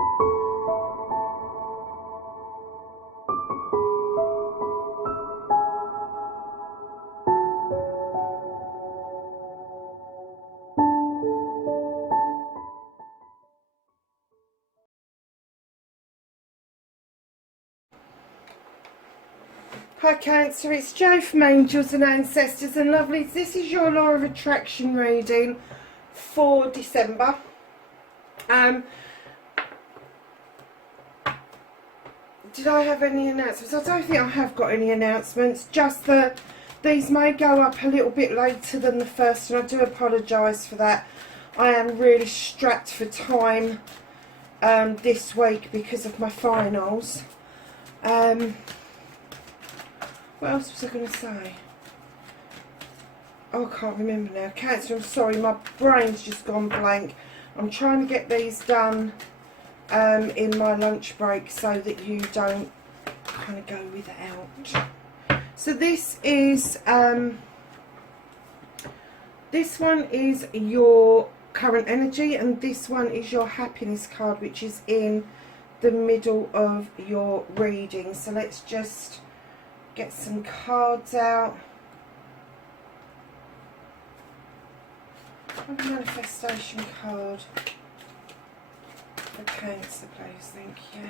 Hi Cancer, it's Jo from Angels and Ancestors and Lovelies. This is your Law of Attraction reading for December. Did I have any announcements? I don't think I have got any announcements, just that these may go up a little bit later than the first, and I do apologise for that. I am really strapped for time this week because of my finals. What else was I going to say? Oh, I can't remember now. Cancer, I'm sorry, my brain's just gone blank. I'm trying to get these done in my lunch break so that you don't kind of go without. So this one is your current energy, and this one is your happiness card, which is in the middle of your reading. So let's just get some cards out. A manifestation card for Cancer, please. Thank you.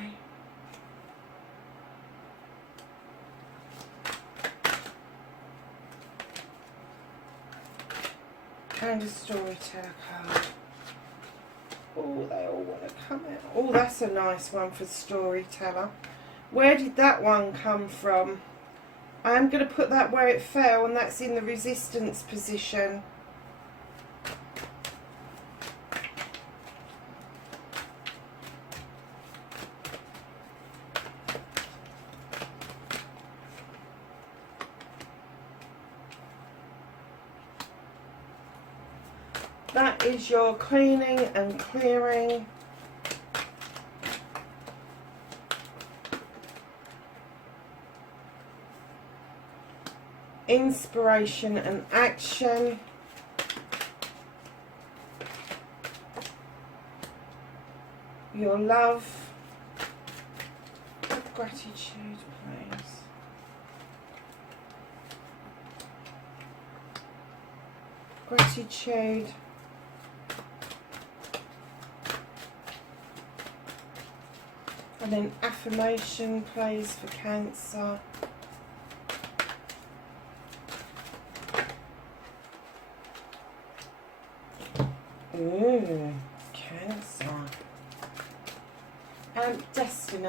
And a storyteller card. Oh, they all want to come out. Oh, that's a nice one for storyteller. Where did that one come from? I'm going to put that where it fell, and that's in the resistance position. That is your cleaning and clearing. Inspiration and action. Your love. Gratitude, please. Gratitude. And then affirmation, please, for Cancer. Ooh, Cancer. Destiny.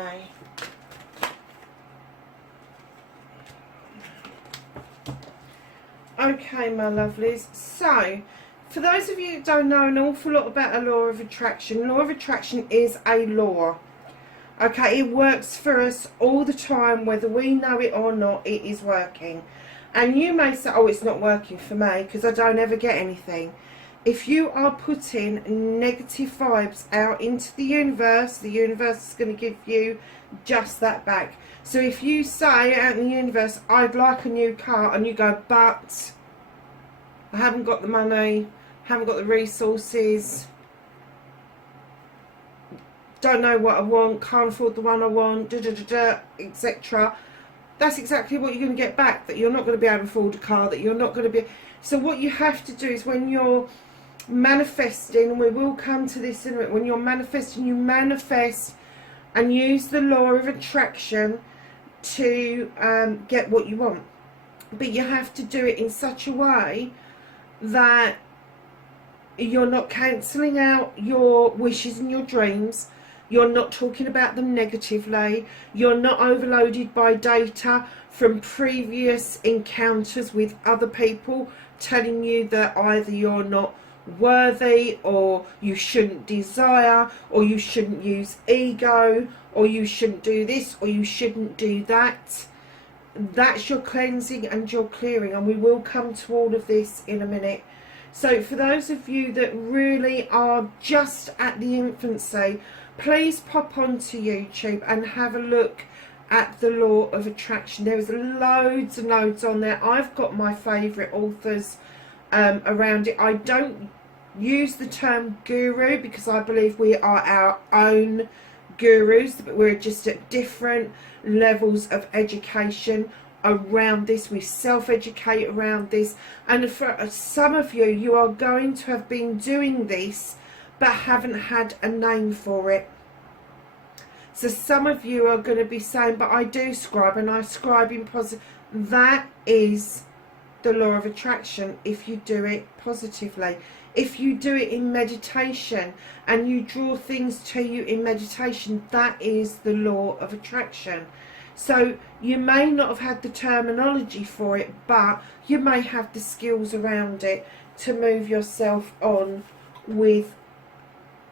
Okay, my lovelies. So, for those of you who don't know an awful lot about a law of attraction, law of attraction is a law. Okay, it works for us all the time, whether we know it or not, it is working. And you may say, oh, it's not working for me because I don't ever get anything. If you are putting negative vibes out into the universe is going to give you just that back. So if you say out in the universe, I'd like a new car, and you go, but I haven't got the money, haven't got the resources, don't know what I want, can't afford the one I want, etc. That's exactly what you're going to get back, that you're not going to be able to afford a car, that you're not going to be... So what you have to do is, when you're manifesting, and we will come to this in a minute, when you're manifesting, you manifest and use the law of attraction to get what you want. But you have to do it in such a way that you're not cancelling out your wishes and your dreams. You're not talking about them negatively. You're not overloaded by data from previous encounters with other people telling you that either you're not worthy, or you shouldn't desire, or you shouldn't use ego, or you shouldn't do this, or you shouldn't do that. That's your cleansing and your clearing, and we will come to all of this in a minute. So for those of you that really are just at the infancy, please pop onto YouTube and have a look at the Law of Attraction. There's loads and loads on there. I've got my favourite authors around it. I don't use the term guru because I believe we are our own gurus, but we're just at different levels of education around this. We self-educate around this, and for some of you, you are going to have been doing this but haven't had a name for it. So some of you are going to be saying, but I do scribe, and I scribe in positive. That is the law of attraction if you do it positively. If you do it in meditation and you draw things to you in meditation, that is the law of attraction. So you may not have had the terminology for it, but you may have the skills around it to move yourself on with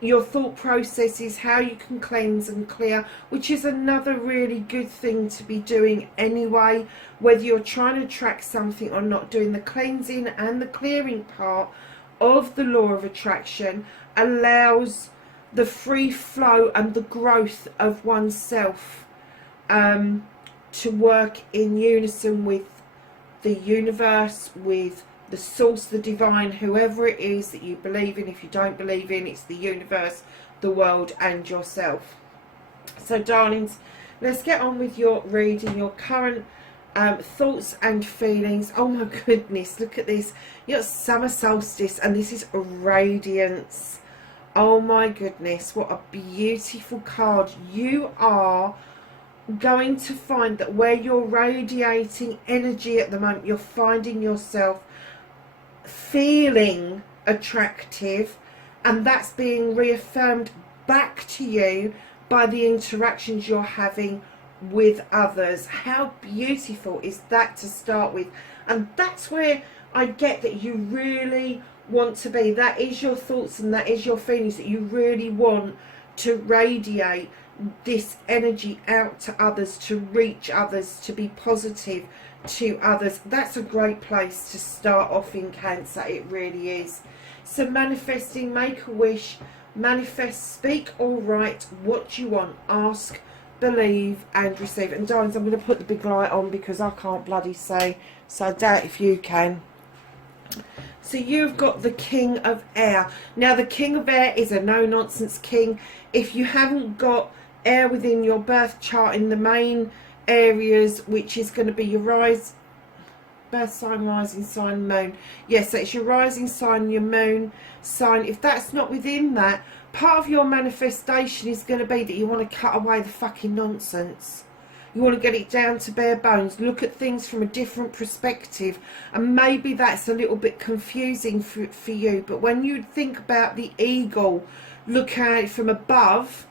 your thought processes, how you can cleanse and clear, which is another really good thing to be doing anyway, whether you're trying to attract something or not. Doing the cleansing and the clearing part of the law of attraction allows the free flow and the growth of oneself to work in unison with the universe, with the source, the divine, whoever it is that you believe in. If you don't believe in, it's the universe, the world, and yourself. So darlings, let's get on with your reading, your current thoughts and feelings. Oh my goodness, look at this. You've got summer solstice, and this is radiance. Oh my goodness, what a beautiful card. You are going to find that where you're radiating energy at the moment, you're finding yourself feeling attractive, and that's being reaffirmed back to you by the interactions you're having with others. How beautiful is that to start with? And that's where I get that you really want to be. That is your thoughts and that is your feelings, that you really want to radiate this energy out to others, to reach others, to be positive to others. That's a great place to start off in Cancer. It really is. So manifesting, make a wish, manifest, speak or write what you want, ask, believe and receive. And darlings, I'm going to put the big light on because I can't bloody say, so I doubt if you can. So you've got the King of Air. Now the King of Air is a no-nonsense king. If you haven't got air within your birth chart in the main areas, which is going to be your birth sign, rising sign, moon. Yes, so it's your rising sign, your moon sign. If that's not within that, part of your manifestation is going to be that you want to cut away the fucking nonsense. You want to get it down to bare bones, look at things from a different perspective, and maybe that's a little bit confusing for you, but when you think about the eagle, look at it from above,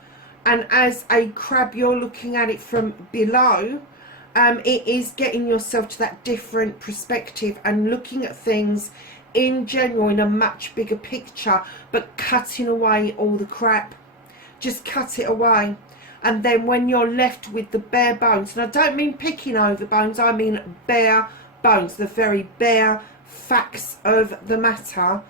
and as a crab you're looking at it from below, it is getting yourself to that different perspective and looking at things in general in a much bigger picture, but cutting away all the crap. Just cut it away. And then when you're left with the bare bones, and I don't mean picking over bones, I mean bare bones, the very bare facts of the matter.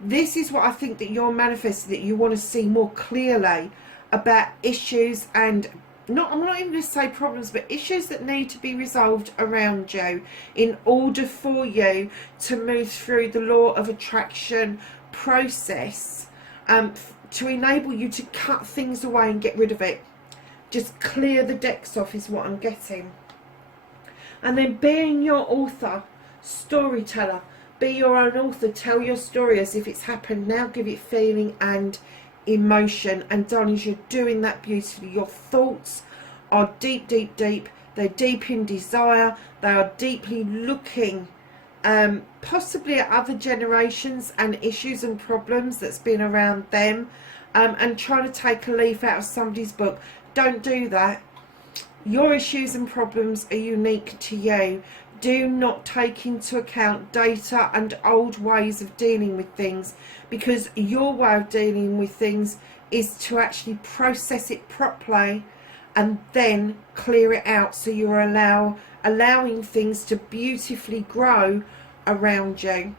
This is what I think that you're manifesting, that you want to see more clearly about issues, and I'm not even going to say problems, but issues that need to be resolved around you in order for you to move through the law of attraction process, to enable you to cut things away and get rid of it. Just clear the decks off is what I'm getting. And then being your author, storyteller, be your own author, tell your story as if it's happened now, give it feeling and emotion. And darlings, you're doing that beautifully. Your thoughts are deep, deep, deep. They're deep in desire. They are deeply looking possibly at other generations and issues and problems that's been around them, and trying to take a leaf out of somebody's book. Don't do that. Your issues and problems are unique to you. Do not take into account data and old ways of dealing with things, because your way of dealing with things is to actually process it properly and then clear it out, so you're allowing things to beautifully grow around you.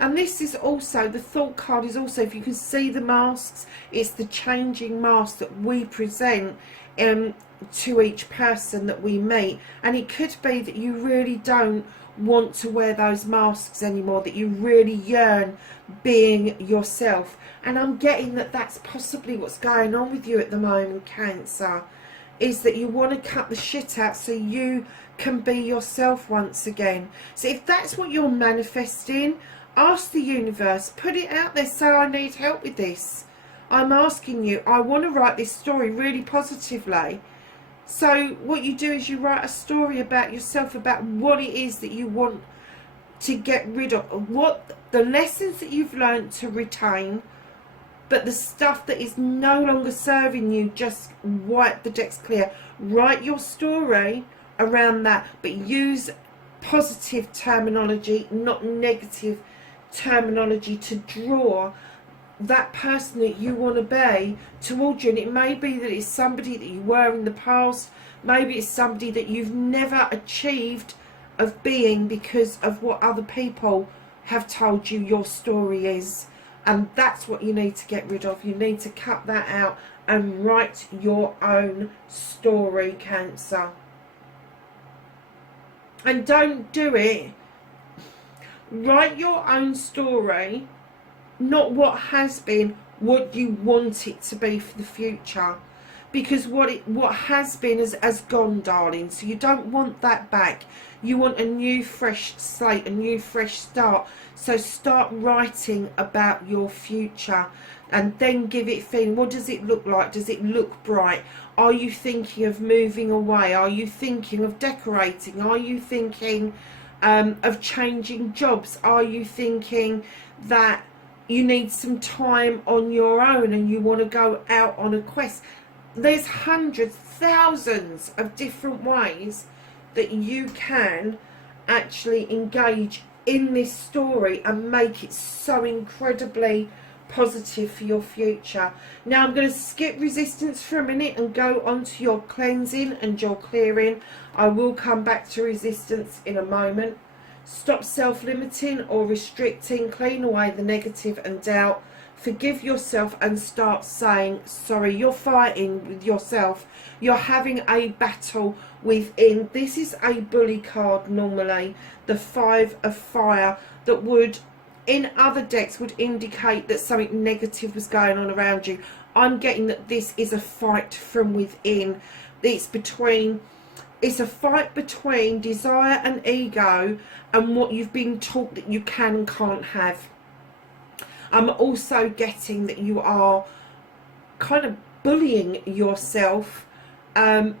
And this is also, the thought card is also, if you can see the masks, it's the changing mask that we present to each person that we meet. And it could be that you really don't want to wear those masks anymore, that you really yearn being yourself. And I'm getting that that's possibly what's going on with you at the moment, Cancer, is that you want to cut the shit out so you can be yourself once again. So if that's what you're manifesting, ask the universe, put it out there, say, I need help with this. I'm asking you, I want to write this story really positively. So what you do is you write a story about yourself, about what it is that you want to get rid of, what the lessons that you've learned to retain, but the stuff that is no longer serving you, just wipe the decks clear. Write your story around that, but use positive terminology, not negative terminology, to draw that person that you want to be towards you. And it may be that it's somebody that you were in the past, maybe it's somebody that you've never achieved of being because of what other people have told you your story is. And that's what you need to get rid of. You need to cut that out and write your own story, Cancer. And don't do it. Write your own story, not what has been, what you want it to be for the future. Because what has been has gone, darling. So you don't want that back. You want a new fresh slate, a new fresh start. So start writing about your future and then give it feeling. What does it look like? Does it look bright? Are you thinking of moving away? Are you thinking of decorating? Are you thinking of changing jobs? Are you thinking that you need some time on your own and you want to go out on a quest? There's hundreds, thousands of different ways that you can actually engage in this story and make it so incredibly positive for your future. Now I'm going to skip resistance for a minute and go on to your cleansing and your clearing. I will come back to resistance in a moment. Stop self-limiting or restricting. Clean away the negative and doubt. Forgive yourself and start saying sorry. You're fighting with yourself. You're having a battle within. This is a bully card normally, the 5 of fire, that would, in other decks, would indicate that something negative was going on around you. I'm getting that this is a fight from within. It's a fight between desire and ego and what you've been taught that you can and can't have. I'm also getting that you are kind of bullying yourself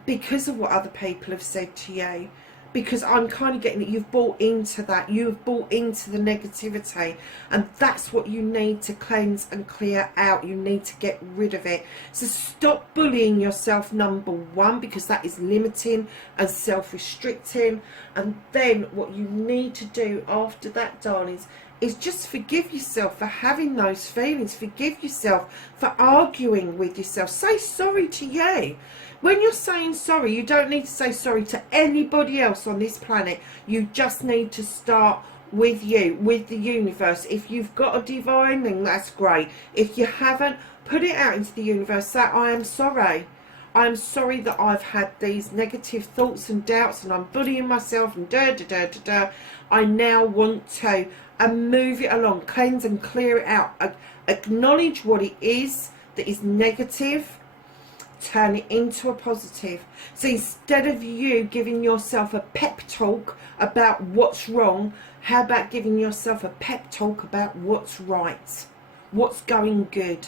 because of what other people have said to you. Because I'm kind of getting that you've bought into that. You've bought into the negativity. And that's what you need to cleanse and clear out. You need to get rid of it. So stop bullying yourself, number one, because that is limiting and self-restricting. And then what you need to do after that, darlings, is just forgive yourself for having those feelings. Forgive yourself for arguing with yourself. Say sorry to you. When you're saying sorry, you don't need to say sorry to anybody else on this planet. You just need to start with you, with the universe. If you've got a divine, then that's great. If you haven't, put it out into the universe. Say, I am sorry. I am sorry that I've had these negative thoughts and doubts and I'm bullying myself and da-da-da-da-da. I now want to, and move it along. Cleanse and clear it out. Acknowledge what it is that is negative. Turn it into a positive. So instead of you giving yourself a pep talk about what's wrong, how about giving yourself a pep talk about what's right, what's going good?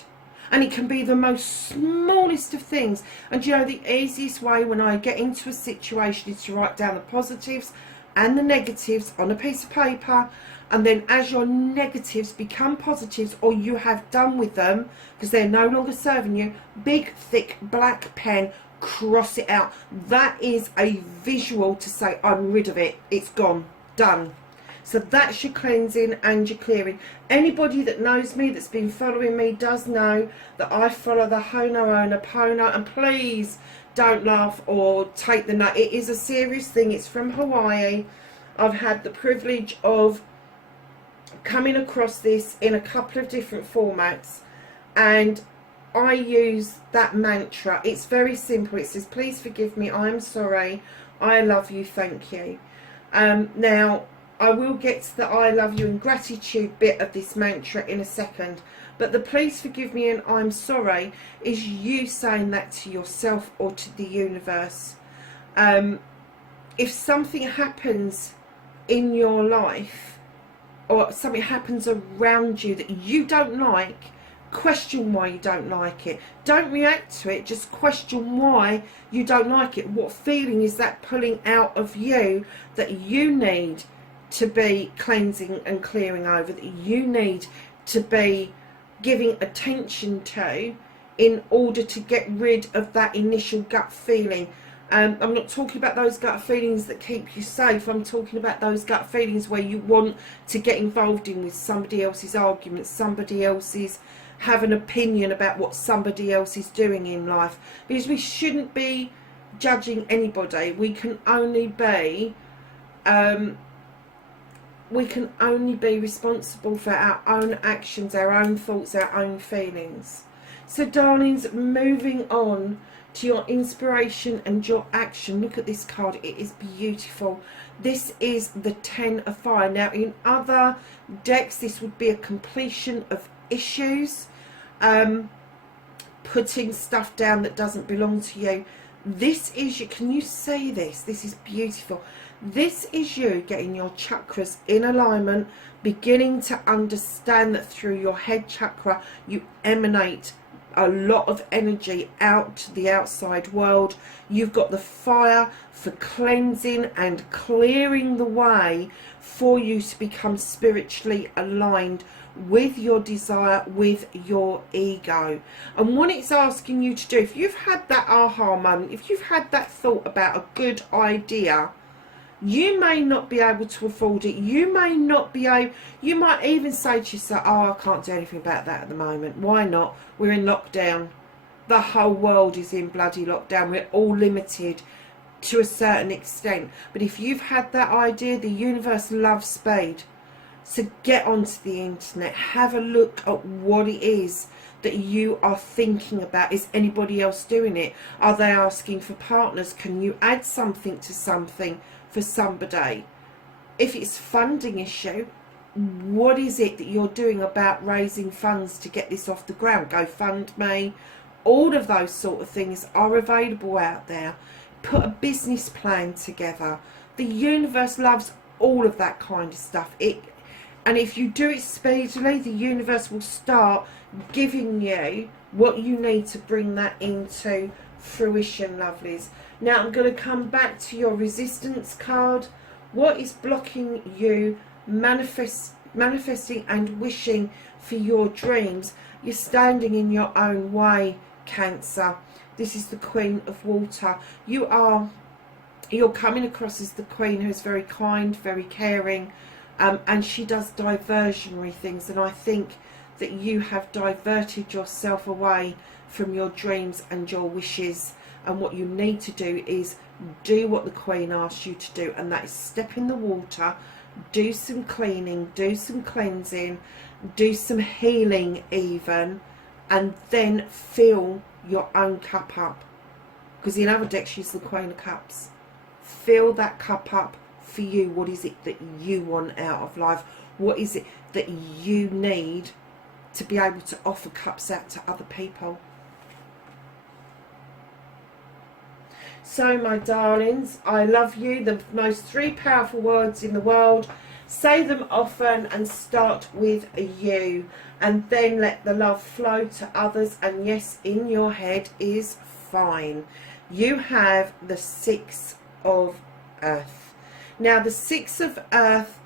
And it can be the most smallest of things. And you know, the easiest way when I get into a situation is to write down the positives and the negatives on a piece of paper. And then as your negatives become positives, or you have done with them because they're no longer serving you, big thick black pen, cross it out. That is a visual to say, I'm rid of it, it's gone, done. So that's your cleansing and your clearing. Anybody that knows me, that's been following me, does know that I follow the Ho'oponopono. And please don't laugh or take the note. It is a serious thing. It's from Hawaii. I've had the privilege of coming across this in a couple of different formats, and I use that mantra. It's very simple. It says, please forgive me, I am sorry, I love you, thank you. Now I will get to the I love you and gratitude bit of this mantra in a second. But the please forgive me and I'm sorry is you saying that to yourself or to the universe. If something happens in your life or something happens around you that you don't like, question why you don't like it. Don't react to it, just question why you don't like it. What feeling is that pulling out of you that you need to be cleansing and clearing over, that you need to be giving attention to in order to get rid of that initial gut feeling. I'm not talking about those gut feelings that keep you safe. I'm talking about those gut feelings where you want to get involved in with somebody else's arguments, somebody else's have an opinion about what somebody else is doing in life. Because we shouldn't be judging anybody. We can only be responsible for our own actions, our own thoughts, our own feelings. So darlings, moving on to your inspiration and your action. Look at this card, it is beautiful. This is the 10 of fire. Now in other decks this would be a completion of issues, putting stuff down that doesn't belong to you. This is you, can you see this? This is beautiful. This is you getting your chakras in alignment, beginning to understand that through your head chakra you emanate a lot of energy out to the outside world. You've got the fire for cleansing and clearing the way for you to become spiritually aligned with your desire, with your ego. And what it's asking you to do, if you've had that aha moment, if you've had that thought about a good idea, you may not be able to afford it. You may not be able, you might even say to yourself, oh, I can't do anything about that at the moment. Why not? We're in lockdown. The whole world is in bloody lockdown. We're all limited to a certain extent. But if you've had that idea, the universe loves speed. So get onto the internet. Have a look at what it is that you are thinking about. Is anybody else doing it? Are they asking for partners? Can you add something to something for somebody? If it's funding issue, what is it that you're doing about raising funds to get this off the ground? GoFundMe, all of those sort of things are available out there. Put a business plan together. The universe loves all of that kind of stuff. And if you do it speedily, the universe will start giving you what you need to bring that into fruition, lovelies. Now I'm going to come back to your resistance card. What is blocking you manifesting and wishing for your dreams? You're standing in your own way, Cancer. This is the Queen of Water. You're coming across as the Queen who's very kind, very caring, and she does diversionary things, and I think that you have diverted yourself away from your dreams and your wishes. And what you need to do is do what the Queen asks you to do, and that is step in the water, do some cleaning, do some cleansing, do some healing even, and then fill your own cup up. Because in other decks she's the Queen of Cups. Fill that cup up for you. What is it that you want out of life? What is it that you need to be able to offer cups out to other people? So my darlings, I love you. The most 3 powerful words in the world. Say them often and start with you, and then let the love flow to others. And yes, in your head is fine. You have the 6 of Earth. Now the 6 of Earth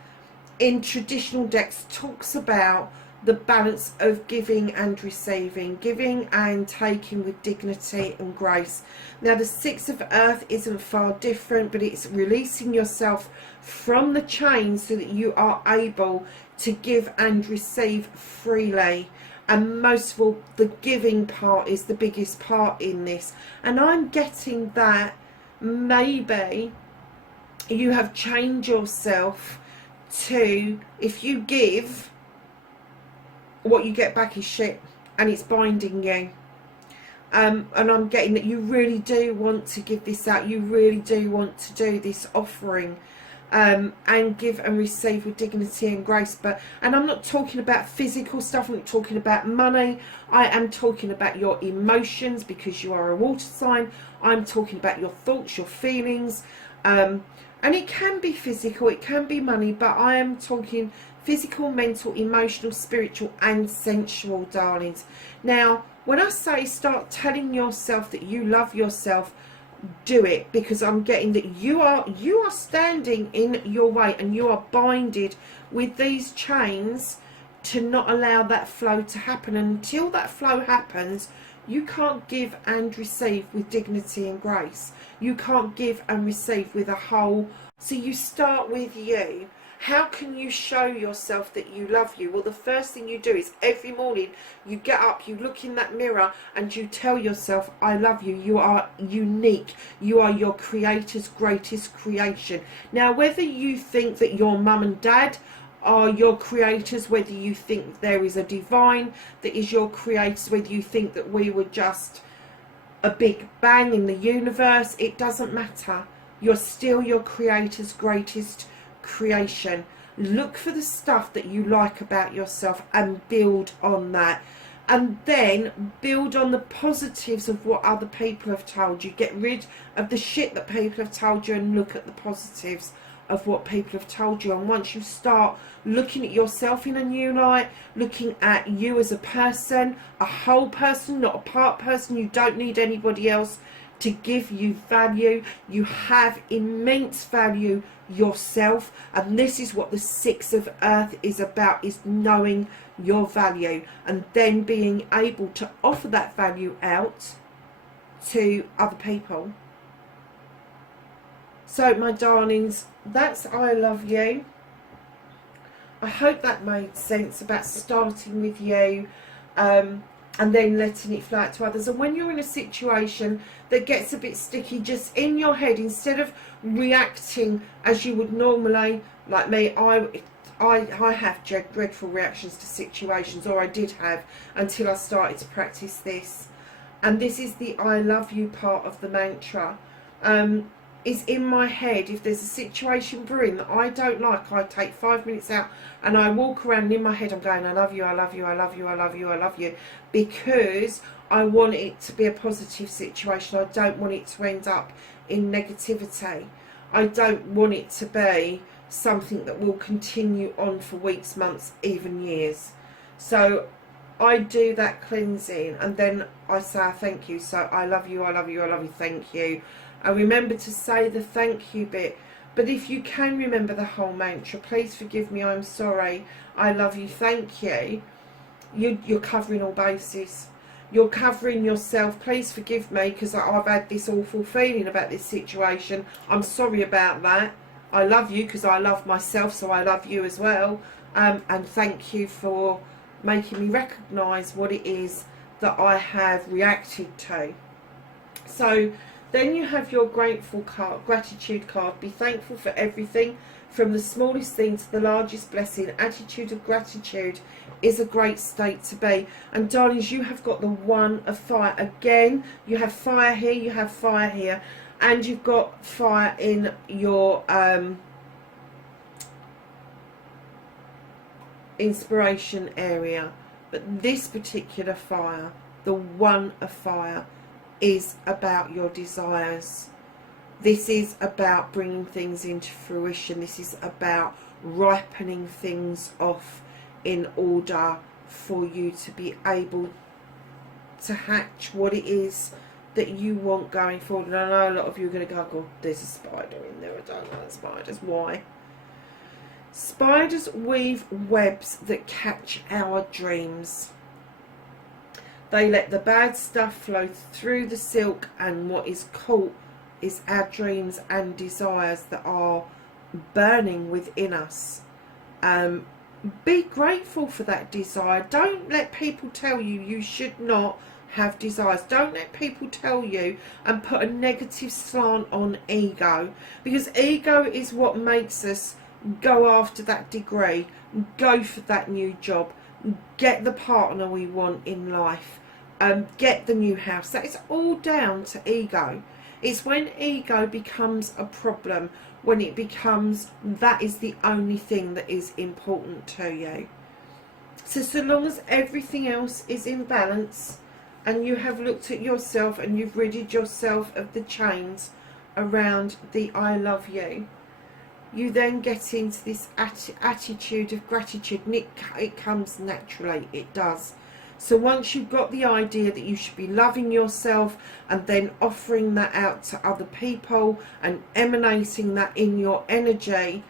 in traditional decks talks about the balance of giving and receiving, giving and taking with dignity and grace. Now the 6 of Earth isn't far different, but it's releasing yourself from the chains so that you are able to give and receive freely. And most of all, the giving part is the biggest part in this. And I'm getting that maybe you have changed yourself to, if you give, what you get back is shit, and it's binding you. And I'm getting that you really do want to give this out. You really do want to do this offering. and give and receive with dignity and grace. And I'm not talking about physical stuff, I'm not talking about money, I am talking about your emotions, because you are a water sign. I'm talking about your thoughts, your feelings, and it can be physical, it can be money, but I am talking physical, mental, emotional, spiritual and sensual, darlings. Now when I say start telling yourself that you love yourself, do it, because I'm getting that you are standing in your way, and you are binded with these chains to not allow that flow to happen. And until that flow happens, you can't give and receive with dignity and grace. You can't give and receive with a whole. So you start with you. How can you show yourself that you love you? Well, the first thing you do is every morning you get up, you look in that mirror and you tell yourself, I love you. You are unique. You are your creator's greatest creation. Now, whether you think that your mum and dad are your creators, whether you think there is a divine that is your creators, whether you think that we were just a big bang in the universe, it doesn't matter. You're still your creator's greatest creation. Look for the stuff that you like about yourself and build on that, and then build on the positives of what other people have told you. Get rid of the shit that people have told you and look at the positives of what people have told you. And once you start looking at yourself in a new light, looking at you as a person, a whole person, not a part person, you don't need anybody else to give you value. You have immense value yourself, and this is what the 6 of Earth is about, is knowing your value and then being able to offer that value out to other people. So my darlings, that's I love you. I hope that made sense about starting with you, and then letting it flow out to others. And when you're in a situation that gets a bit sticky, just in your head, instead of reacting as you would normally, like me, I have dreadful reactions to situations, or I did have, until I started to practice this. And this is the I love you part of the mantra. Is in my head. If there's a situation brewing that I don't like, I take 5 minutes out and I walk around, and in my head I'm going, I love you, I love you, I love you, I love you, I love you, because I want it to be a positive situation. I don't want it to end up in negativity. I don't want it to be something that will continue on for weeks, months, even years. So I do that cleansing, and then I say thank you. So I love you, I love you, I love you, thank you. I remember to say the thank you bit. But if you can remember the whole mantra, please forgive me, I'm sorry, I love you, thank you, you're covering all bases. You're covering yourself. Please forgive me because I've had this awful feeling about this situation. I'm sorry about that. I love you because I love myself, so I love you as well. And thank you for making me recognise what it is that I have reacted to. So then you have your grateful card, gratitude card. Be thankful for everything, from the smallest thing to the largest blessing. Attitude of gratitude is a great state to be. And darlings, you have got the 1 of fire. Again, you have fire here, you have fire here, and you've got fire in your inspiration area. But this particular fire, the 1 of fire, is about your desires. This is about bringing things into fruition. This is about ripening things off in order for you to be able to hatch what it is that you want going forward. And I know a lot of you are going to go, God, there's a spider in there. I don't like spiders. Why? Spiders weave webs that catch our dreams. They let the bad stuff flow through the silk, and what is caught is our dreams and desires that are burning within us. Be grateful for that desire. Don't let people tell you you should not have desires. Don't let people tell you and put a negative slant on ego, because ego is what makes us go after that degree, go for that new job, get the partner we want in life, get the new house. That is all down to ego. It's when ego becomes a problem, when it becomes that is the only thing that is important to you. So long as everything else is in balance, and you have looked at yourself and you've ridded yourself of the chains around the I love you, you then get into this attitude of gratitude, and it comes naturally, it does. So once you've got the idea that you should be loving yourself and then offering that out to other people and emanating that in your energy,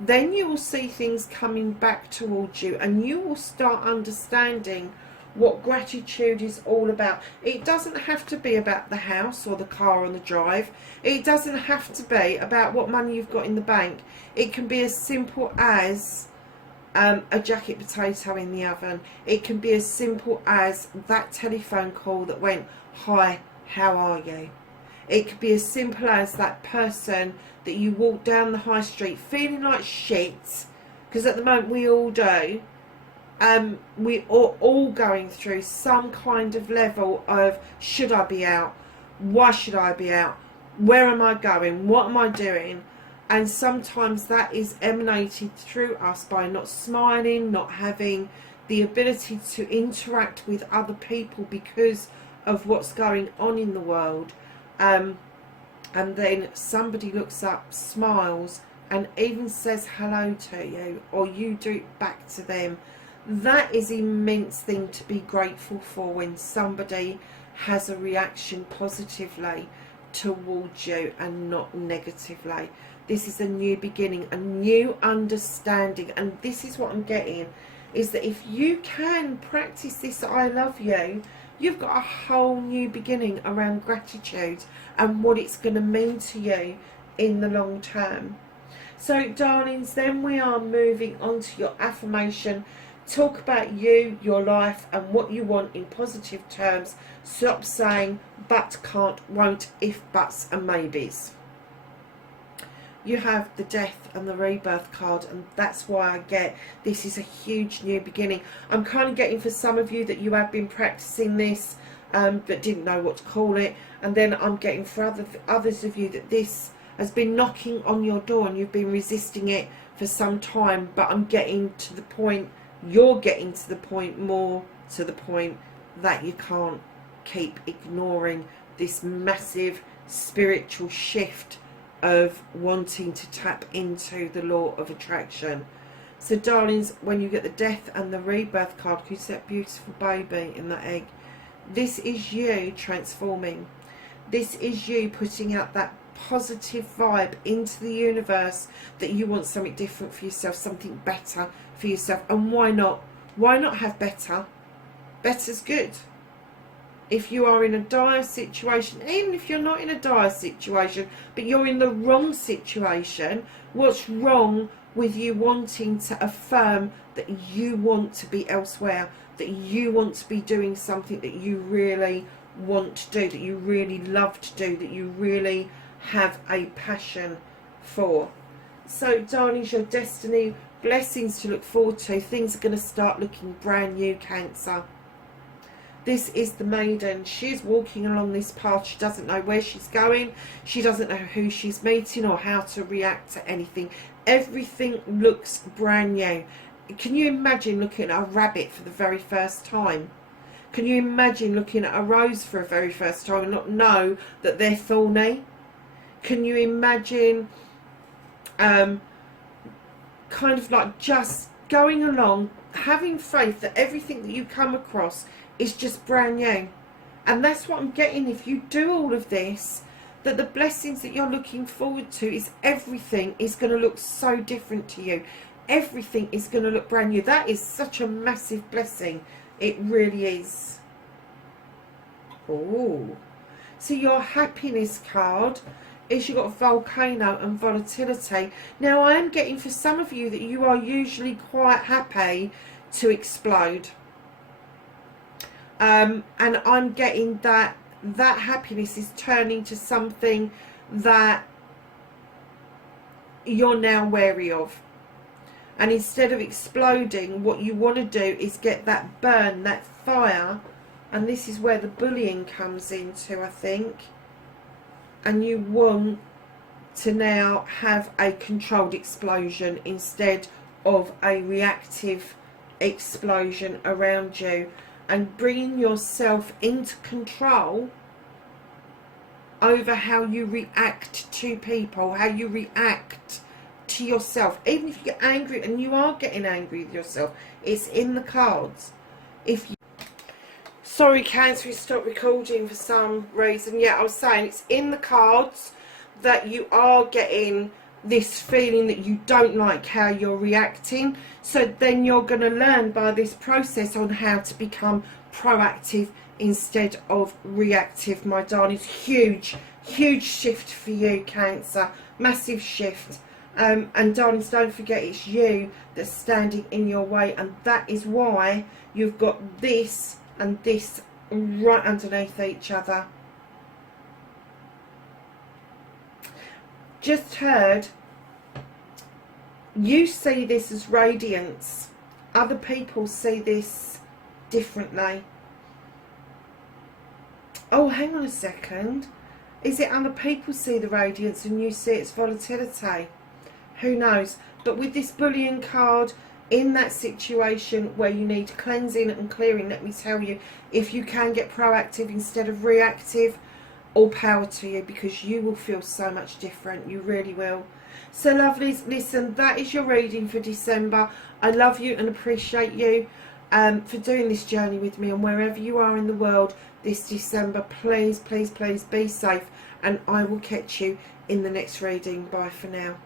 then you will see things coming back towards you, and you will start understanding what gratitude is all about. It doesn't have to be about the house or the car on the drive. It doesn't have to be about what money you've got in the bank. It can be as simple as a jacket potato in the oven. It can be as simple as that telephone call that went, "Hi, how are you?" It could be as simple as that person that you walk down the high street feeling like shit, because at the moment we all do. We are all going through some kind of level of, should I be out? Why should I be out? Where am I going? What am I doing? And sometimes that is emanated through us by not smiling, not having the ability to interact with other people because of what's going on in the world. And then somebody looks up, smiles, and even says hello to you, or you do it back to them. That is an immense thing to be grateful for, when somebody has a reaction positively towards you and not negatively. This is a new beginning, a new understanding, and this is what I'm getting, is that if you can practice this I love you, you've got a whole new beginning around gratitude and what it's going to mean to you in the long term. So darlings, then we are moving on to your affirmation. Talk about you, your life, and what you want in positive terms. Stop saying but, can't, won't, if, buts and maybes. You have the death and the rebirth card, and that's why I get this is a huge new beginning. I'm kind of getting for some of you that you have been practicing this but didn't know what to call it, and then I'm getting for others of you that this has been knocking on your door and you've been resisting it for some time, but I'm getting to the point, you're getting to the point, more to the point, that you can't keep ignoring this massive spiritual shift of wanting to tap into the law of attraction. So darlings, when you get the death and the rebirth card, you see that beautiful baby in that egg, this is you transforming. This is you putting out that positive vibe into the universe that you want something different for yourself, something better for yourself. And why not? Why not have better? Better's good. If you are in a dire situation, even if you're not in a dire situation, but you're in the wrong situation, what's wrong with you wanting to affirm that you want to be elsewhere, that you want to be doing something that you really want to do, that you really love to do, that you really have a passion for? So darlings, your destiny, blessings to look forward to. Things are going to start looking brand new, Cancer. This is the maiden. She's walking along this path. She doesn't know where she's going. She doesn't know who she's meeting or how to react to anything. Everything looks brand new. Can you imagine looking at a rabbit for the very first time? Can you imagine looking at a rose for the very first time and not know that they're thorny? Can you imagine kind of like just going along, having faith that everything that you come across is just brand new? And that's what I'm getting. If you do all of this, that the blessings that you're looking forward to is everything is going to look so different to you. Everything is going to look brand new. That is such a massive blessing. It really is. Oh, so your happiness card is you've got volcano and volatility. Now I am getting for some of you that you are usually quite happy to explode. And I'm getting that happiness is turning to something that you're now wary of. And instead of exploding, what you want to do is get that burn, that fire. And this is where the bullying comes into, I think. and you want to now have a controlled explosion instead of a reactive explosion around you, and bringing yourself into control over how you react to people, how you react to yourself. Even if you get angry, and you are getting angry with yourself, it's in the cards. If you... Sorry, Cancer, we stopped recording for some reason. Yeah, I was saying it's in the cards that you are getting this feeling that you don't like how you're reacting. So then you're going to learn by this process on how to become proactive instead of reactive, my darling. It's huge, huge shift for you, Cancer. Massive shift. And darlings, don't forget, it's you that's standing in your way, and that is why you've got this and this right underneath each other. Just heard, you see this as radiance. Other people see this differently. Oh, hang on a second. Is it other people see the radiance and you see its volatility? Who knows? But with this bullion card, in that situation where you need cleansing and clearing, let me tell you, if you can get proactive instead of reactive, all power to you, because you will feel so much different. You really will. So lovelies, listen, that is your reading for December. I love you and appreciate you for doing this journey with me, and wherever you are in the world this December, please, please, please be safe, and I will catch you in the next reading. Bye for now.